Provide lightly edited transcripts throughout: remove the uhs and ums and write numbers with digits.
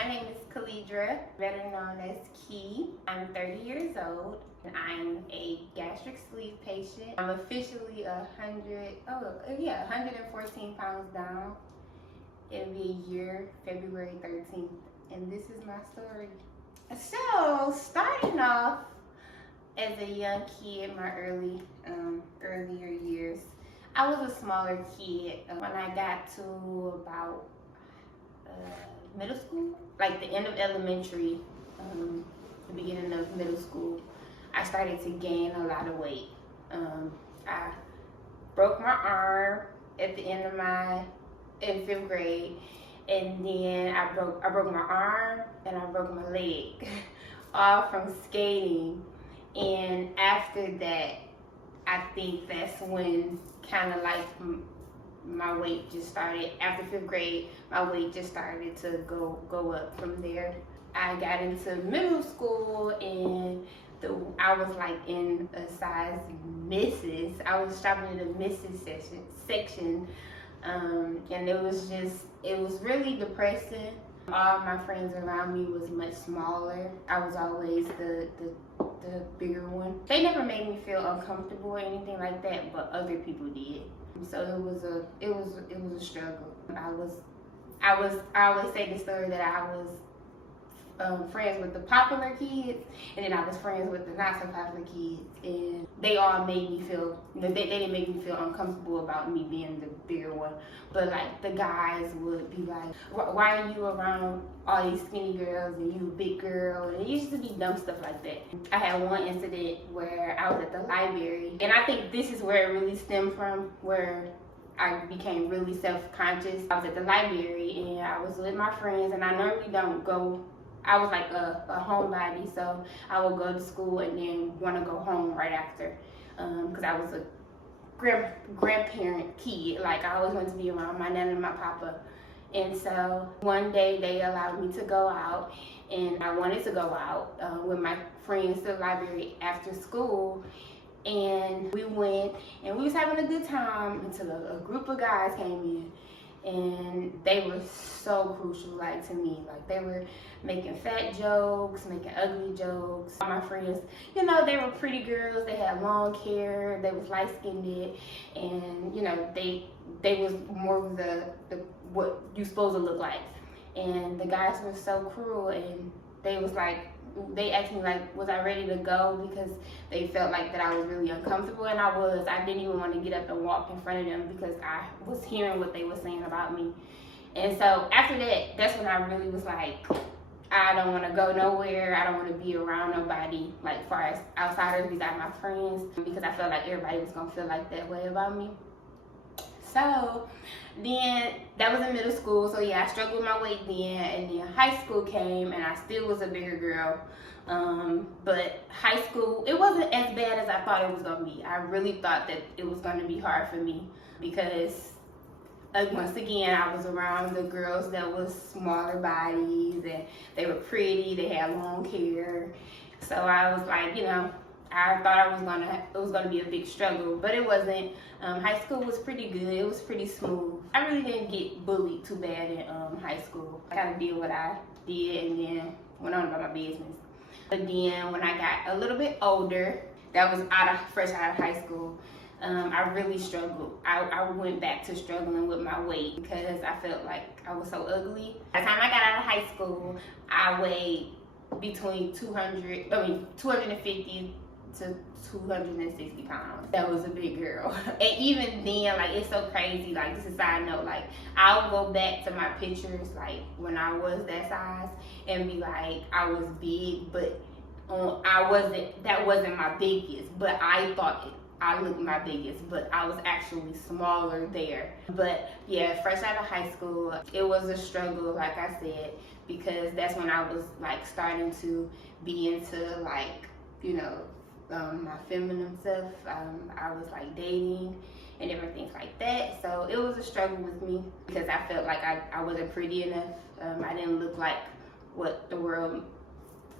My name is Khalidra, better known as Key. I'm 30 years old, and I'm a gastric sleeve patient. I'm officially 114 pounds down. It'll be a year, February 13th, and this is my story. So, starting off as a young kid, my earlier years, I was a smaller kid. When I got to about middle school, like the end of elementary, the beginning of middle school, I started to gain a lot of weight. I broke my arm at the end of in 5th grade, and then I broke my arm and I broke my leg, all from skating. And after that, I think that's when kind of like my weight just started. After 5th grade, my weight just started to go up from there. I got into middle school and I was like in a size misses. I was shopping in the misses section, and it was really depressing. All my friends around me was much smaller. I was always the bigger one. They never made me feel uncomfortable or anything like that, but other people did. So it was a struggle. I always say the story that I was friends with the popular kids, and then I was friends with the not so popular kids, and they all made me feel, they didn't make me feel uncomfortable about me being the bigger one. But like the guys would be like, why are you around all these skinny girls and you a big girl? And it used to be dumb stuff like that. I had one incident where I was at the library, and I think this is where it really stemmed from, where I became really self-conscious. I was at the library and I was with my friends, and I normally don't go. I was like a homebody, so I would go to school and then want to go home right after, because I was a grandparent kid. Like I always wanted to be around my nana and my papa. And so one day they allowed me to go out, and I wanted to go out with my friends to the library after school. And we went, and we was having a good time until a group of guys came in. And they were so crucial, like, to me. Like, they were making fat jokes, making ugly jokes. All my friends, you know, they were pretty girls. They had long hair. They was light-skinned, and you know, they was more of the what you supposed to look like. And the guys were so cruel, and they asked me like, was I ready to go, because they felt like that I was really uncomfortable, and I was. I didn't even want to get up and walk in front of them because I was hearing what they were saying about me. And so after that, that's when I really was like, I don't want to go nowhere. I don't want to be around nobody, like far as outsiders besides my friends, because I felt like everybody was gonna feel like that way about me. So then that was in middle school. So yeah, I struggled with my weight then, and then high school came, and I still was a bigger girl. But high school, it wasn't as bad as I thought it was gonna be. I really thought that it was gonna be hard for me because once again, I was around the girls that was smaller bodies, and they were pretty, they had long hair. So I was like, you know, I thought it was gonna be a big struggle, but it wasn't. High school was pretty good. It was pretty smooth. I really didn't get bullied too bad in high school. I kind of did what I did and then went on about my business. But then when I got a little bit older, that was fresh out of high school, I really struggled. I went back to struggling with my weight because I felt like I was so ugly. By the time I got out of high school, I weighed between 250 to 260 pounds. That was a big girl. And even then, like, it's so crazy. Like, this is a side note, like, I'll go back to my pictures, like, when I was that size, and be like, I was big, but that wasn't my biggest, but I thought I looked my biggest, but I was actually smaller there. But yeah, fresh out of high school, it was a struggle, like I said, because that's when I was like starting to be into, like, you know, my feminine self. I was like dating and different things like that. So it was a struggle with me because I felt like I wasn't pretty enough. I didn't look like what the world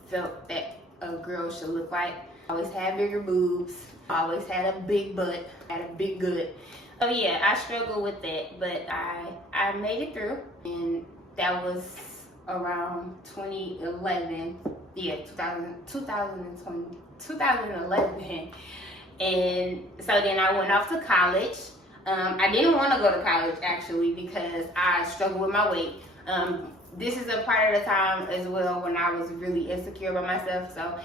felt that a girl should look like. I always had bigger boobs. I always had a big butt, had a big gut. So yeah, I struggled with that, but I made it through, and that was around 2011. Yeah, 2011. And so then I went off to college. I didn't want to go to college actually because I struggled with my weight. This is a part of the time as well when I was really insecure about myself. So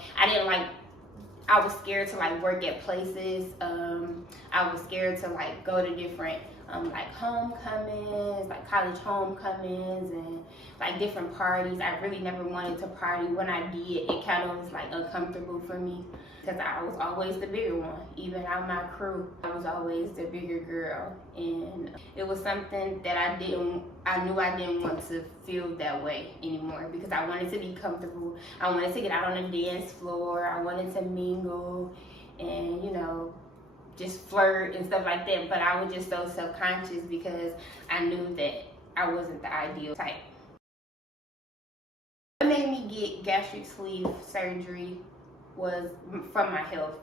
I was scared to like work at places. I was scared to like go to different like homecomings, like college homecomings and like different parties. I really never wanted to party. When I did, it kind of was like uncomfortable for me because I was always the bigger one. Even out my crew, I was always the bigger girl. And it was something that I knew I didn't want to feel that way anymore because I wanted to be comfortable. I wanted to get out on the dance floor. I wanted to mingle and, you know, just flirt and stuff like that. But I was just so self-conscious because I knew that I wasn't the ideal type. What made me get gastric sleeve surgery was from my health.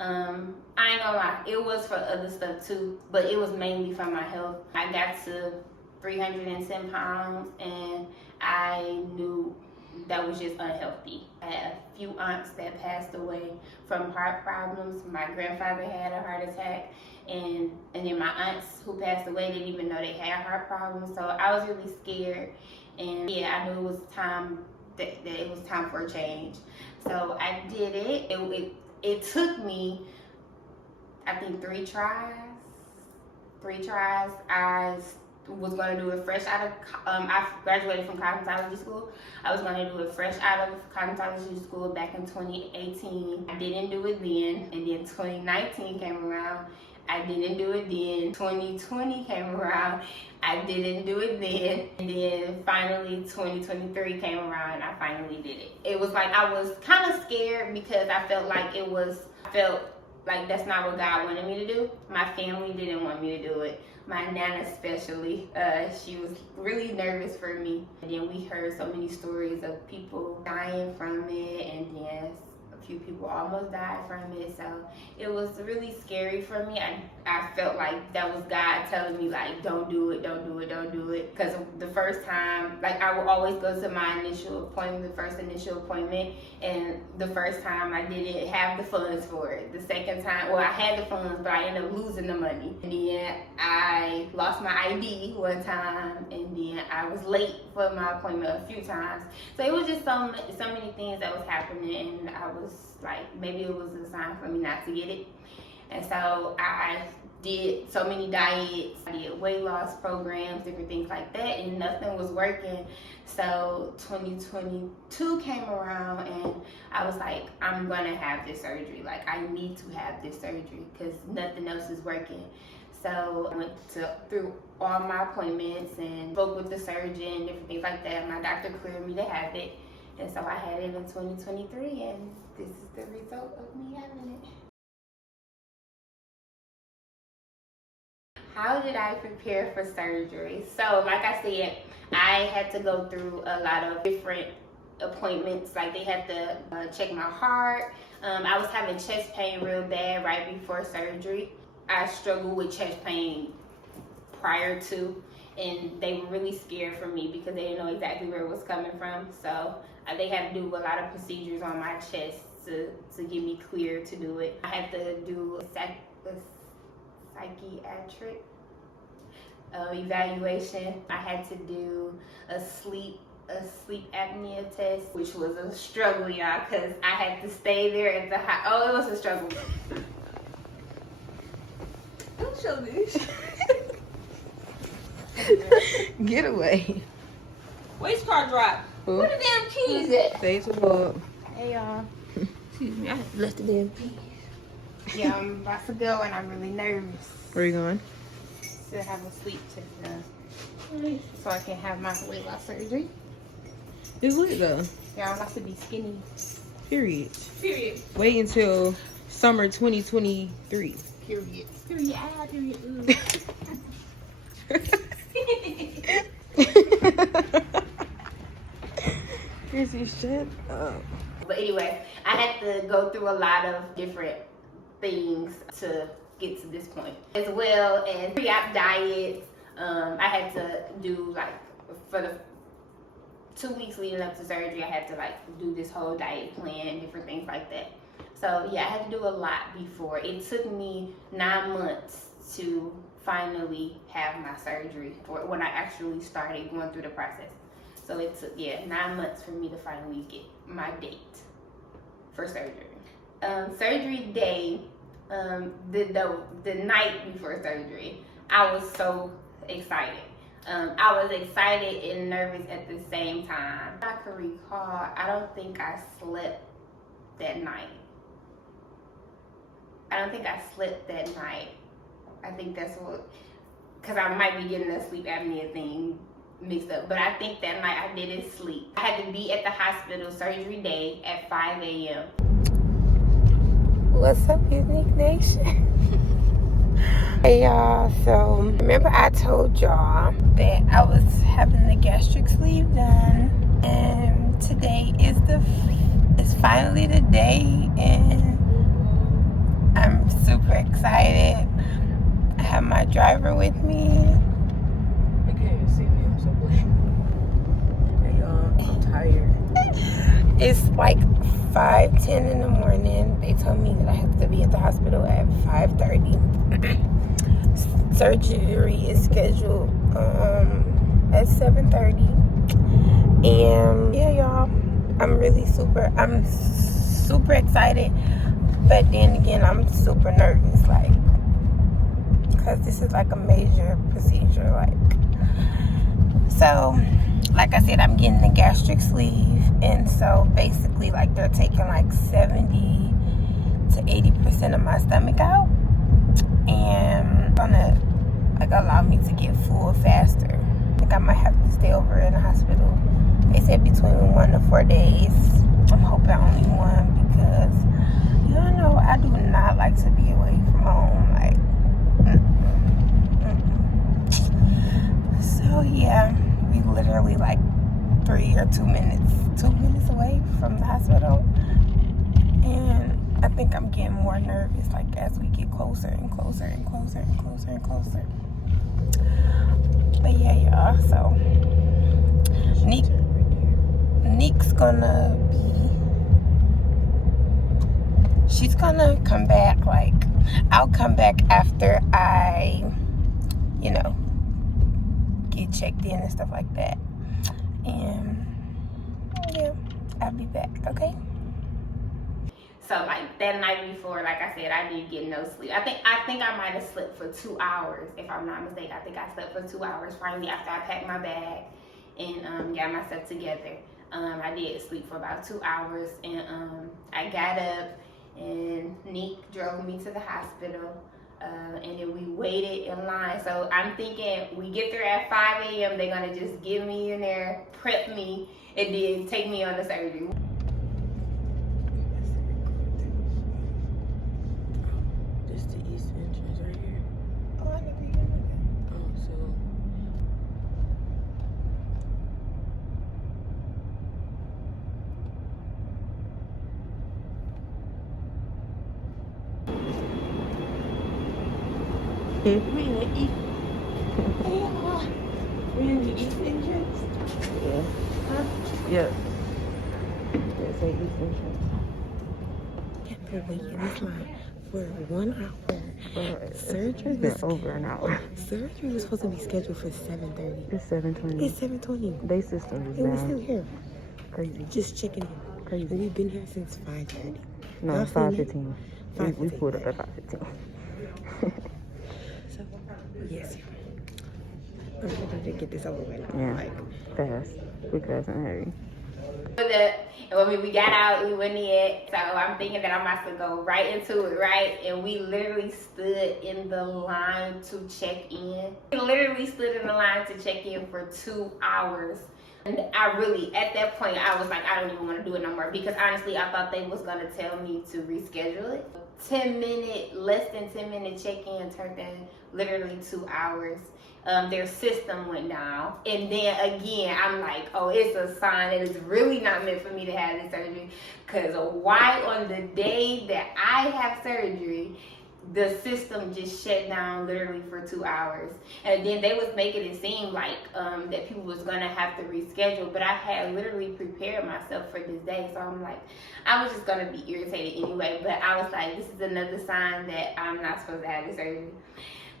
I ain't gonna lie, it was for other stuff too, but it was mainly from my health. I got to 310 pounds and I knew that was just unhealthy. I had a few aunts that passed away from heart problems. My grandfather had a heart attack, and then my aunts who passed away didn't even know they had heart problems. So I was really scared, and yeah, I knew it was time that it was time for a change. So I did it. It took me, I think, 3 tries. I was going to do it fresh out of, I graduated from cosmetology school. I was going to do it fresh out of cosmetology school back in 2018. I didn't do it then, and then 2019 came around. I didn't do it then. 2020 came around. I didn't do it then. And then finally 2023 came around and I finally did it. It was like I was kind of scared because I felt like that's not what God wanted me to do. My family didn't want me to do it. My Nana especially, she was really nervous for me. And then we heard so many stories of people dying from it, and then a few people almost died from it. So it was really scary for me. I felt like that was God telling me like, don't do it. Because the first time, like I would always go to my first initial appointment, and the first time I didn't have the funds for it. The second time, well, I had the funds, but I ended up losing the money. And then I lost my ID one time, and then I was late for my appointment a few times. So it was just so many things that was happening, and I was like, maybe it was a sign for me not to get it. And so I did so many diets, I did weight loss programs, different things like that, and nothing was working. So 2022 came around and I was like, I'm gonna have this surgery. Like, I need to have this surgery because nothing else is working. So I went through all my appointments and spoke with the surgeon, different things like that. My doctor cleared me to have it. And so I had it in 2023, and this is the result of me having it. How did I prepare for surgery? So like I said, I had to go through a lot of different appointments. Like they had to check my heart. I was having chest pain real bad right before surgery. I struggled with chest pain prior to, and they were really scared for me because they didn't know exactly where it was coming from. So they had to do a lot of procedures on my chest to get me clear to do it. I had to do a psychiatric evaluation. I had to do a sleep apnea test, which was a struggle, y'all, because I had to stay there at the it was a struggle. Don't show this. Get away. Waste car drop. Ooh. Where the damn keys at? Facebook. Hey y'all. Excuse me, I left the damn keys. Yeah, I'm about to go and I'm really nervous Where are you going? to have a sleep test done so I can have my weight loss surgery. It's lit though. Yeah, I'm about to be skinny. Period. Period. Wait until summer 2023. Period. Period. Ah, period. Chrissy, shut up. But anyway, I had to go through a lot of different things to get to this point, as well as pre-op diets. I had to do, like, for 2 weeks leading up to surgery, I had to like do this whole diet plan, different things like that. So yeah, I had to do a lot before. It took me 9 months to finally have my surgery, or when I actually started going through the process. So it took 9 months for me to finally get my date for surgery. Surgery day, the night before surgery, I was so excited. I was excited and nervous at the same time. I can recall, I don't think I slept that night. I think that's what, because I might be getting the sleep apnea thing mixed up, but I think that night I didn't sleep. I had to be at the hospital surgery day at 5 a.m. What's up, Neek Nation? Hey y'all, so remember I told y'all that I was having the gastric sleeve done, and today is finally the day, and I'm super excited. I have my driver with me. I can't even see me. I'm so blessed. Hey y'all, I'm tired. It's like 5:10 in the morning. They told me that I have to be at the hospital at 5:30. Surgery is scheduled at 7:30. And yeah, y'all, I'm super excited. But then again, I'm super nervous, like, because this is like a major procedure, like. So, like I said, I'm getting the gastric sleeve, and so basically, like, they're taking like 70 to 80% of my stomach out, and gonna like allow me to get full faster. I think I might have to stay over in the hospital. They said between 1 to 4 days. I'm hoping only 1, because y'all know I do not like to be away from home. Like, so yeah, we literally like 2 minutes away from the hospital, and I think I'm getting more nervous like as we get closer and closer and closer and closer and closer. But yeah, y'all, so Neek's gonna she's gonna come back, like, I'll come back after I, get checked in and stuff like that. And yeah, I'll be back, okay? So like that night before, like I said, I didn't get no sleep. I think I might have slept for 2 hours, if I'm not mistaken. I think I slept for 2 hours finally after I packed my bag and got myself together. I did sleep for about 2 hours, and I got up, and Neek drove me to the hospital, and then we waited in line. So I'm thinking we get there at 5 a.m. They're gonna just get me in there, prep me, and then take me on the surgery. This is the east entrance right here. Oh, I never even knew that. Oh, so We're in the east entrance. yeah. Huh? Yep. That's like east entrance. After waiting in this line for 1 hour, surgery It's was been over an hour. Surgery was supposed to be scheduled for 7:30. It's 7:20. It's 7:20. They system is And we're still down. here, Crazy. just checking in. Crazy. And we've been here since 5:30. No, Y'all it's seen 5:15. it? We pulled up at 5:15. So, yes. I'm ready to get this over with. Yeah. Like, Fast. Quick, fast, and heavy. And when we got out, we went in. So I'm thinking that I'm about to go right into it, right? And we literally stood in the line to check in. We literally stood in the line to check in for 2 hours. And I really, at that point, I was like, I don't even want to do it no more, because honestly, I thought they was going to tell me to reschedule it. Less than 10 minute check-in turned in literally 2 hours. Their system went down, and then again I'm like, oh, it's a sign that it's really not meant for me to have this surgery, because why on the day that I have surgery the system just shut down literally for 2 hours. And then they was making it seem like that people was gonna have to reschedule, but I had literally prepared myself for this day. So I'm like, I was just gonna be irritated anyway, but I was like, this is another sign that I'm not supposed to have this surgery.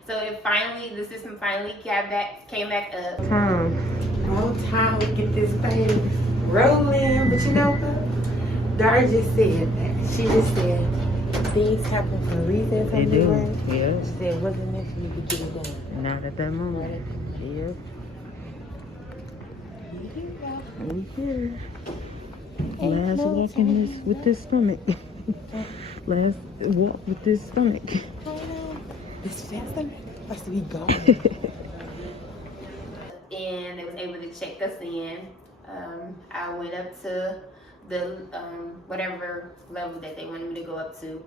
So the system finally came back up. All time we get this thing rolling, but you know what? Dar just said that. She just said things happen for a reason. They do. Yes. She said it wasn't meant for you to get it done. Not at that moment. Yep. We here. Last walk in this with this stomach. Last walk with this stomach. This faster supposed to be gone. And they was able to check us in. I went up to the whatever level that they wanted me to go up to.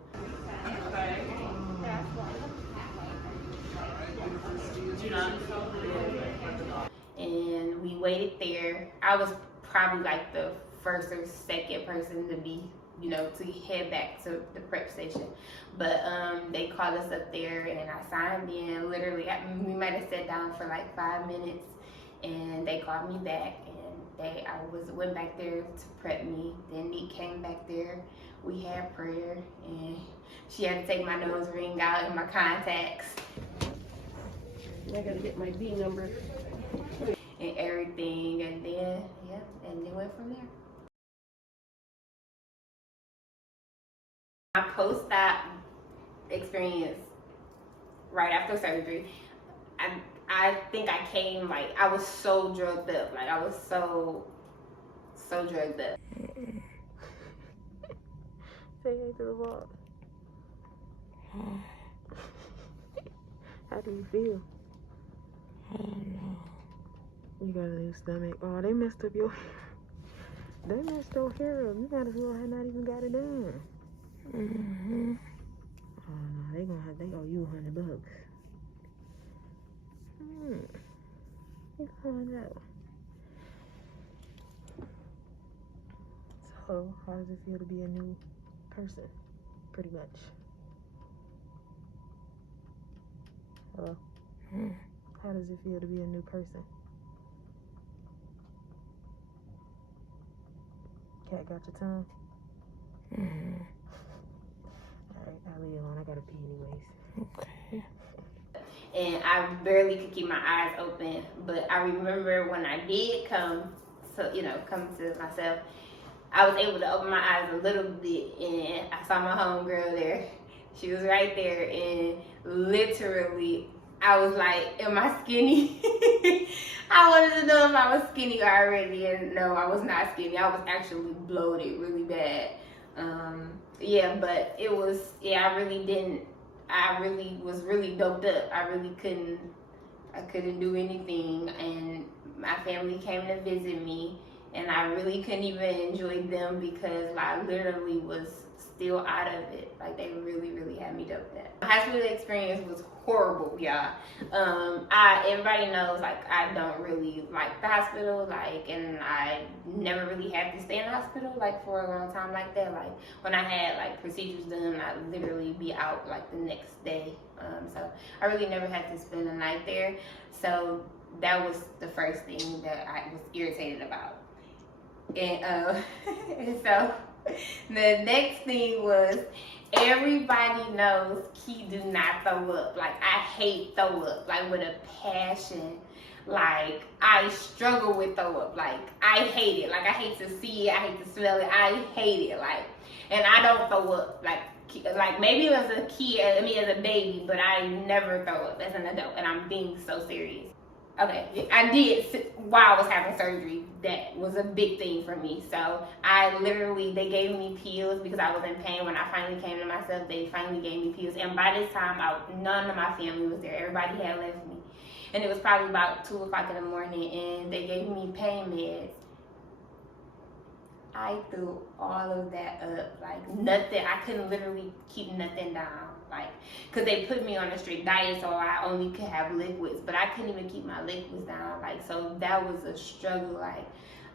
And we waited there. I was probably like the first or second person to be, to head back to the prep station. But they called us up there and I signed in. Literally, we might have sat down for like 5 minutes and they called me back and I went back there to prep me. Then Neek came back there. We had prayer and she had to take my nose ring out and my contacts. I gotta get my B number. And everything, and then and it went from there. My post-op experience right after surgery, I think I came like I was so drugged up, like I was so drugged up. Say hey to the vlog. How do you feel? I don't know. You got a new stomach. Oh, they messed up your hair. They messed your hair up. You might as well have not even got it done. Mm-hmm. Oh no, they owe you $100. You find out. So, how does it feel to be a new person? Pretty much. Hello? How does it feel to be a new person? Cat got your tongue? Mm-hmm. Alright, I'll leave it alone. I gotta pee anyways. Okay. And I barely could keep my eyes open. But I remember when I did come to myself, I was able to open my eyes a little bit and I saw my homegirl there. She was right there and literally I was like, am I skinny? I wanted to know if I was skinny already, and no, I was not skinny. I was actually bloated really bad. But it was, I really was really doped up. I couldn't do anything, and my family came to visit me, and I really couldn't even enjoy them because I literally was still out of it. Like, they really, really had me doped up. My hospital experience was horrible, y'all. Everybody knows, like, I don't really like the hospital, like, and I never really had to stay in the hospital, like, for a long time like that. Like, when I had, like, procedures done, I'd literally be out, like, the next day. So I really never had to spend the night there. So that was the first thing that I was irritated about. And so the next thing was, everybody knows Key do not throw up. Like, I hate throw up, like, with a passion. Like, I struggle with throw up. Like, I hate it. Like, I hate to see it. I hate to smell it. I hate it. Like, and I don't throw up. Like maybe as a kid, as a baby, but I never throw up as an adult. And I'm being so serious. Okay, I did while I was having surgery. That was a big thing for me. So they gave me pills because I was in pain. When I finally came to myself, they finally gave me pills. And by this time, none of my family was there. Everybody had left me. And it was probably about 2 o'clock in the morning, and they gave me pain meds. I threw all of that up, like nothing. I couldn't literally keep nothing down, like, cause they put me on a strict diet, so I only could have liquids, but I couldn't even keep my liquids down, like, so that was a struggle. Like,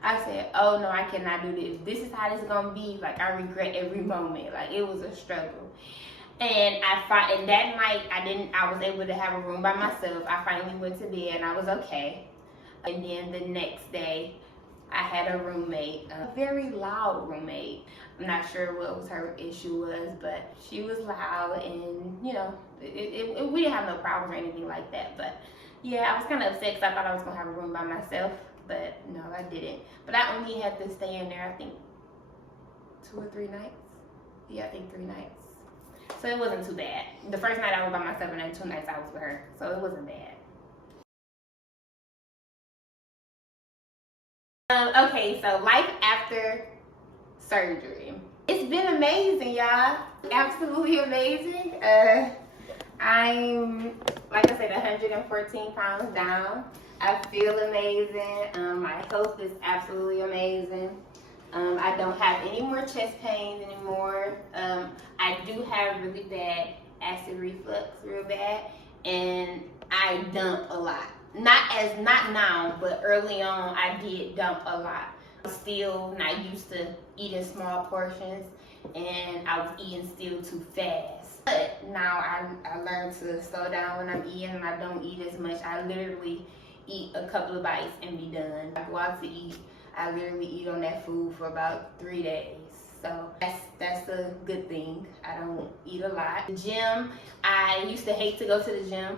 I said, oh no, I cannot do this. This is how this is gonna be. Like, I regret every moment. Like, it was a struggle. And and that night I was able to have a room by myself. I finally went to bed and I was okay. And then the next day, I had a roommate, a very loud roommate. I'm not sure what was her issue was, but she was loud, and you know, we didn't have no problems or anything like that. But yeah, I was kind of upset because I thought I was gonna have a room by myself, but no, I didn't. But I only had to stay in there, I think, 2 or 3 nights. Yeah, I think 3 nights. So it wasn't too bad. The first night I was by myself, and then 2 nights I was with her, so it wasn't bad. Okay, so life after surgery. It's been amazing, y'all. Absolutely amazing. I'm, like I said, 114 pounds down. I feel amazing. My health is absolutely amazing. I don't have any more chest pains anymore. I do have really bad acid reflux, real bad, and I dump a lot. Not now, but early on I did dump a lot. I'm still not used to eating small portions, and I was eating still too fast. But now I learned to slow down when I'm eating, and I don't eat as much. I literally eat a couple of bites and be done. I go out to eat, I literally eat on that food for about 3 days. So that's a good thing. I don't eat a lot. The gym, I used to hate to go to the gym.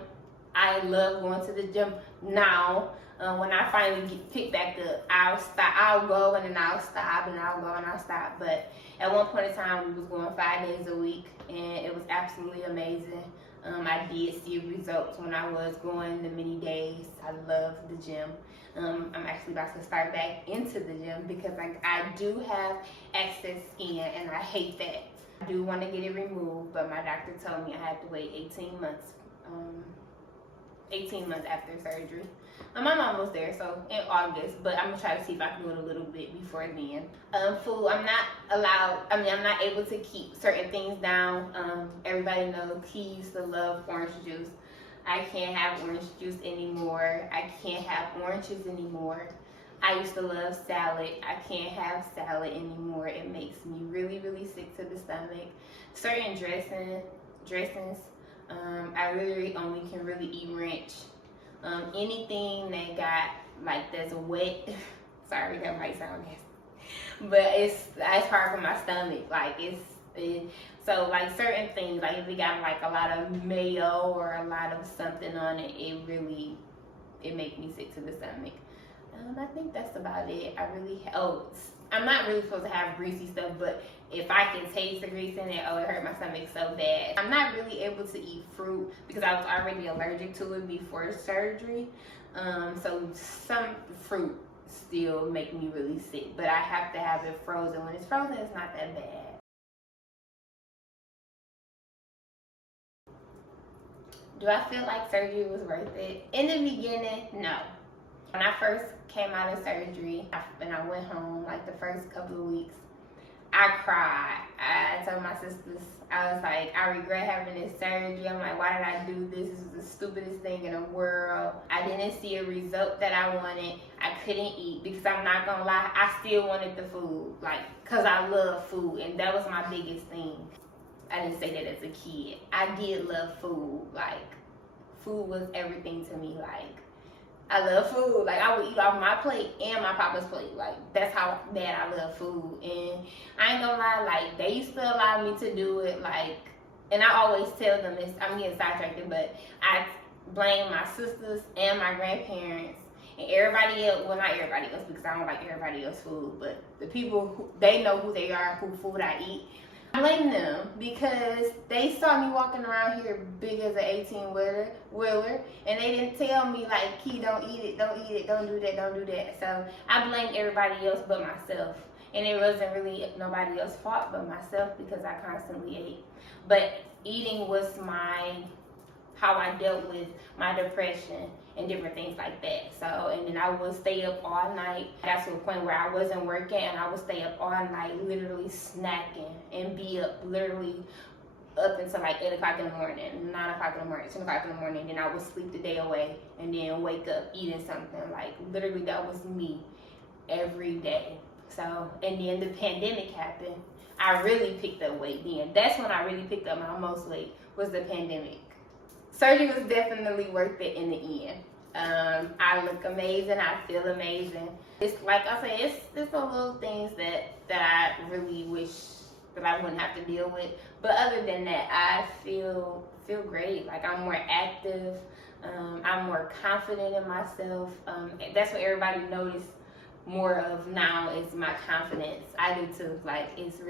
I love going to the gym now. When I finally get picked back up, I'll go and then I'll stop, and I'll go and I'll stop. But at one point in time, we was going 5 days a week, and it was absolutely amazing. I did see results when I was going the many days. I love the gym. I'm actually about to start back into the gym because I do have excess skin, and I hate that. I do want to get it removed, but my doctor told me I had to wait 18 months. 18 months after surgery. I'm almost there, so in August, but I'm gonna try to see if I can do it a little bit before then. Food, I'm not able to keep certain things down. Everybody knows Kee'S used to love orange juice. I can't have orange juice anymore. I can't have oranges anymore. I used to love salad. I can't have salad anymore. It makes me really, really sick to the stomach. Certain dressings, I literally only can really eat ranch. Anything that got that's wet. Sorry, that might sound nasty, but it's hard for my stomach. So certain things, like if it got a lot of mayo or a lot of something on it, it makes me sick to the stomach. I think that's about it. I'm not really supposed to have greasy stuff, but if I can taste the grease in it, it hurt my stomach so bad. I'm not really able to eat fruit because I was already allergic to it before surgery. So some fruit still make me really sick, but I have to have it frozen. When it's frozen, it's not that bad. Do I feel like surgery was worth it? In the beginning, no. When I first came out of surgery and I went home, the first couple of weeks, I cried. I told my sisters, I was like, I regret having this surgery. I'm like, why did I do this? This is the stupidest thing in the world. I didn't see a result that I wanted. I couldn't eat because I'm not gonna lie, I still wanted the food, cause I love food, and that was my biggest thing. I didn't say that as a kid. I did love food. Food was everything to me. I love food. I would eat off my plate and my papa's plate. That's how bad I love food. And I ain't gonna lie, they used to allow me to do it, and I always tell them this, I'm getting sidetracked, but I blame my sisters and my grandparents and everybody else, well, not everybody else because I don't like everybody else's food, but the people, they know who they are, who food I eat. I blame them because they saw me walking around here big as an 18-wheeler, and they didn't tell me Key, don't eat it, don't do that. So I blamed everybody else but myself, and it wasn't really nobody else's fault but myself because I constantly ate. But eating was how I dealt with my depression and different things like that. So, and then I would stay up all night. I got to a point where I wasn't working, and I would stay up all night, literally snacking, and be up literally up until 8 o'clock in the morning, 9 o'clock in the morning, 10 o'clock in the morning. Then I would sleep the day away, and then wake up eating something. Literally, that was me every day. So, and then the pandemic happened. I really picked up weight then. That's when I really picked up my most weight, was the pandemic. Surgery was definitely worth it in the end. I look amazing. I feel amazing. It's like I say, it's the little things that I really wish that I wouldn't have to deal with. But other than that, I feel great. Like, I'm more active. I'm more confident in myself. That's what everybody noticed more of now, is my confidence. I do too. Like, it's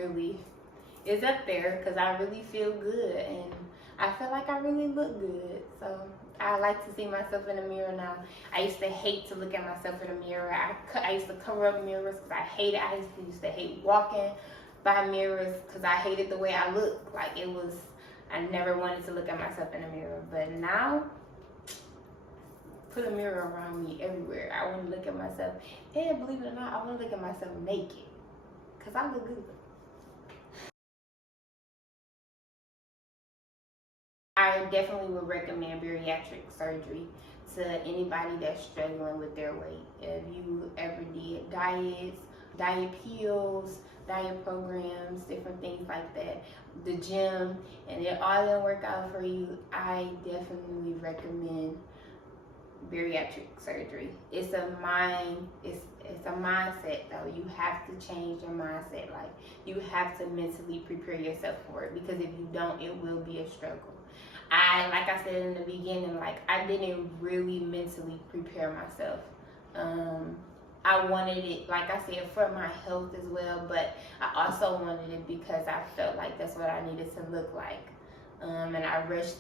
up there because I really feel good, and I feel like I really look good. So I like to see myself in the mirror now. I used to hate to look at myself in the mirror. I used to cover up mirrors because I hated. I used to hate walking by mirrors because I hated the way I looked. Like, I never wanted to look at myself in the mirror. But now, put a mirror around me everywhere. I want to look at myself. And believe it or not, I want to look at myself naked because I look good. I definitely would recommend bariatric surgery to anybody that's struggling with their weight. If you ever did diets, diet pills, diet programs, different things like that, the gym, and it all didn't work out for you, I definitely recommend bariatric surgery. It's a mindset though. You have to change your mindset. Like, you have to mentally prepare yourself for it, because if you don't, it will be a struggle. Like I said in the beginning, like, I didn't really mentally prepare myself. I wanted it, like I said, for my health as well, but I also wanted it because I felt like that's what I needed to look like. And I was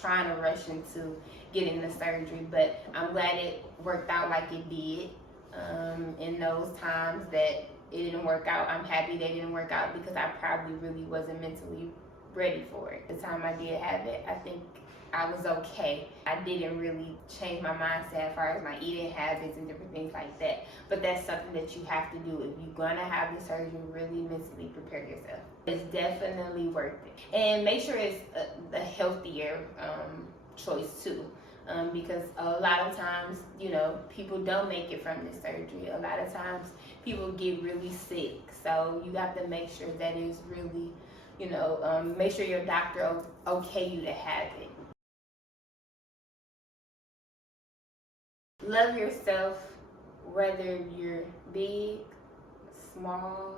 trying to rush into getting the surgery, but I'm glad it worked out like it did. In those times that it didn't work out, I'm happy they didn't work out, because I probably really wasn't mentally ready for it. The time I did have it, I think I was okay. I didn't really change my mindset as far as my eating habits and different things like that. But that's something that you have to do. If you're gonna have the surgery, really mentally prepare yourself. It's definitely worth it. And make sure it's a healthier choice too. Because a lot of times, people don't make it from this surgery. A lot of times people get really sick. So you have to make sure that it's really, make sure your doctor okay you to have it. Love yourself, whether you're big, small,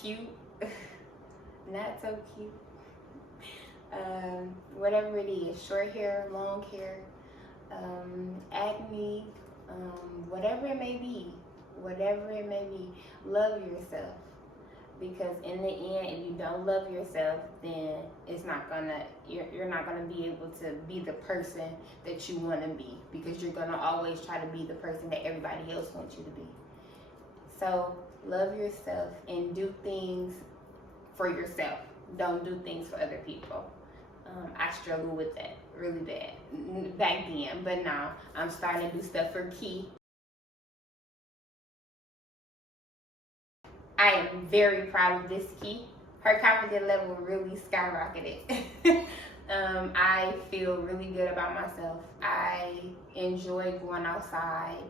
cute, not so cute, whatever it is, short hair, long hair, acne, whatever it may be, love yourself. Because in the end, if you don't love yourself, then you're not gonna be able to be the person that you want to be, because you're gonna always try to be the person that everybody else wants you to be. So love yourself and do things for yourself. Don't do things for other people. I struggled with that really bad back then, but now I'm starting to do stuff for Key. I am very proud of this Key. Her confidence level really skyrocketed. I feel really good about myself. I enjoy going outside.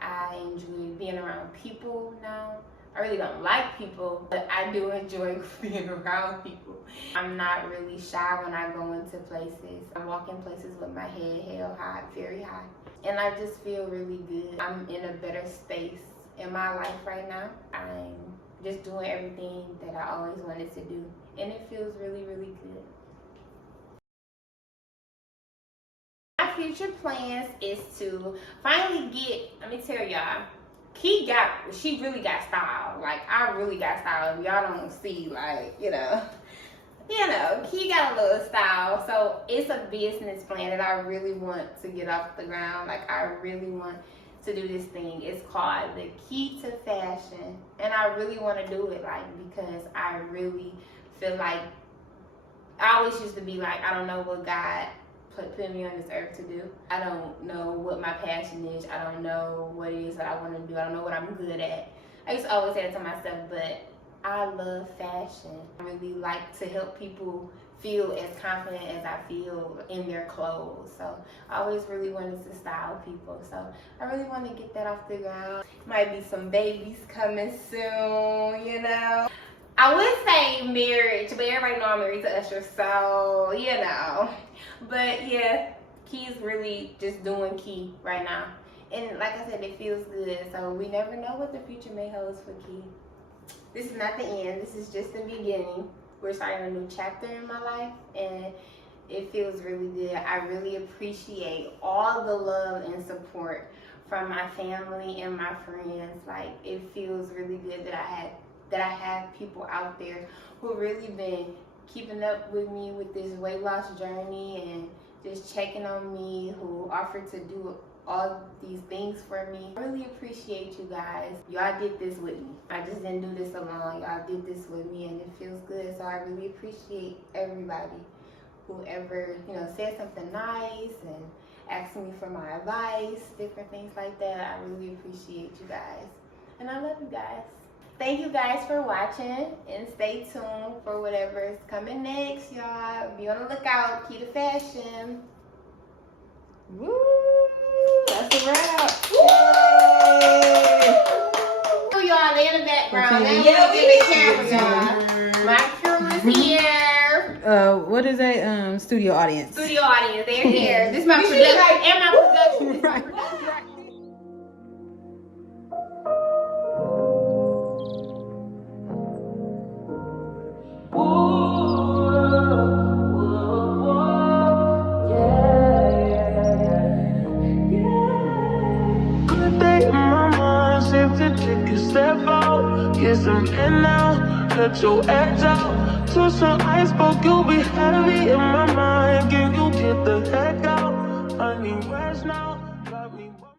I enjoy being around people now. I really don't like people, but I do enjoy being around people. I'm not really shy when I go into places. I walk in places with my head held high, very high. And I just feel really good. I'm in a better space in my life right now. I'm just doing everything that I always wanted to do, and it feels really, really good. My future plans is to finally let me tell y'all, she really got style. Like, I really got style. If y'all don't see, like, Key got a little style. So it's a business plan that I really want to get off the ground. Like, I really want to do this thing. It's called the Key to Fashion, and I really want to do it, like, because I really feel like I always used to be like, I don't know what God put me on this earth to do. I don't know what my passion is. I don't know what it is that I want to do. I don't know what I'm good at. I used to always say it to myself, but I love fashion. I really like to help people feel as confident as I feel in their clothes. So I always really wanted to style people. So I really want to get that off the ground. Might be some babies coming soon, you know. I would say marriage, but everybody know I'm married to Usher, so, you know. But yeah, Kee'S really just doing Key right now. And like I said, it feels good. So we never know what the future may hold for Key. This is not the end. This is just the beginning. We're starting a new chapter in my life, and it feels really good. I really appreciate all the love and support from my family and my friends. Like, it feels really good that I have people out there who really been keeping up with me with this weight loss journey and just checking on me, who offered to do all these things for me. I really appreciate you guys. Y'all did this with me. I just didn't do this alone. Y'all did this with me, and it feels good. So I really appreciate everybody who ever, you know, said something nice and asked me for my advice, different things like that. I really appreciate you guys, and I love you guys. Thank you guys for watching, and stay tuned for whatever is coming next, y'all. Be on the lookout. Key to Fashion. Woo! That's a wrap. Oh, y'all, they in the background. Okay. Yeah, we in the camera, y'all. My crew is here. What is that? Studio audience. Studio audience, they're here. This is my production and my production. Right. Get some in now, let your edge out. To some iceberg, you'll be heavy in my mind. Can you get the heck out? I need rest now.